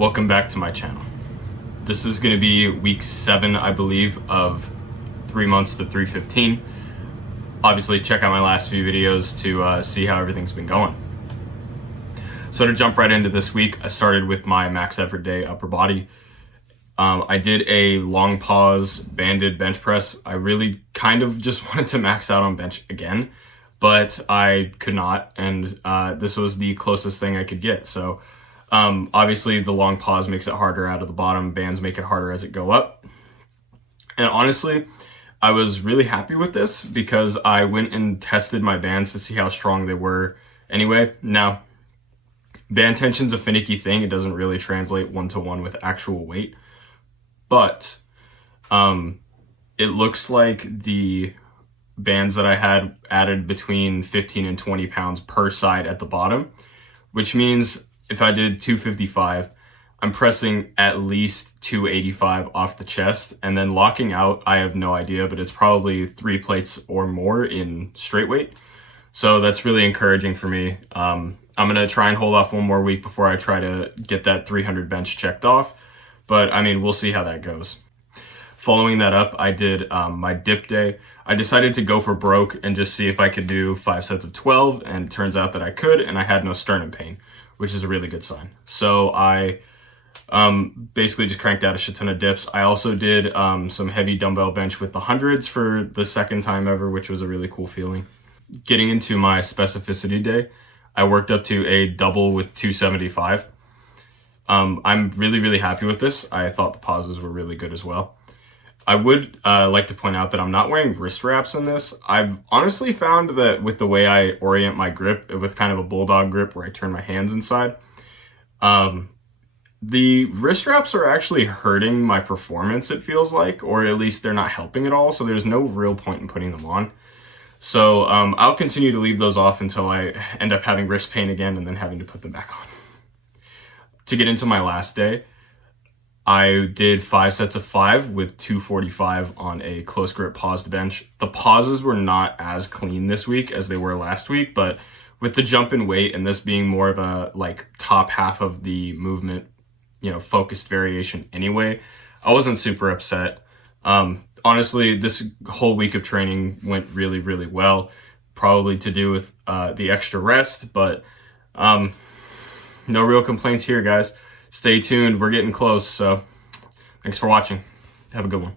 Welcome back to my channel. This is going to be week 7, I believe, of 3 months to 315. Obviously, check out my last few videos to see how everything's been going. So to jump right into this week, I started with my max effort day upper body. I did a long pause banded bench press. I really kind of just wanted to max out on bench again, but I could not, and this was the closest thing I could get. So obviously the long pause makes it harder out of the bottom. Bands make it harder as it go up. And honestly, I was really happy with this because I went and tested my bands to see how strong they were anyway. Now, band tension's a finicky thing. It doesn't really translate one-to-one with actual weight. But it looks like the bands that I had added between 15 and 20 pounds per side at the bottom, which means if I did 255, I'm pressing at least 285 off the chest, and then locking out, I have no idea, but it's probably 3 plates or more in straight weight. So that's really encouraging for me. I'm going to try and hold off one more week before I try to get that 300 bench checked off. But I mean, we'll see how that goes. Following that up, I did my dip day. I decided to go for broke and just see if I could do 5 sets of 12, and it turns out that I could, and I had no sternum pain, which is a really good sign. So I basically just cranked out a shit ton of dips. I also did some heavy dumbbell bench with the hundreds for the second time ever, which was a really cool feeling. Getting into my specificity day, I worked up to a double with 275. I'm really happy with this. I thought the pauses were really good as well. I would like to point out that I'm not wearing wrist wraps in this. I've honestly found that with the way I orient my grip, with kind of a bulldog grip where I turn my hands inside, the wrist wraps are actually hurting my performance, it feels like, or at least they're not helping at all, so there's no real point in putting them on. So I'll continue to leave those off until I end up having wrist pain again and then having to put them back on. To get into my last day, I did 5 sets of 5 with 245 on a close grip paused bench. The pauses were not as clean this week as they were last week, but with the jump in weight and this being more of a like top half of the movement, focused variation anyway, I wasn't super upset. Honestly, this whole week of training went really well, probably to do with the extra rest, but no real complaints here, guys. Stay tuned. We're getting close, so thanks for watching. Have a good one.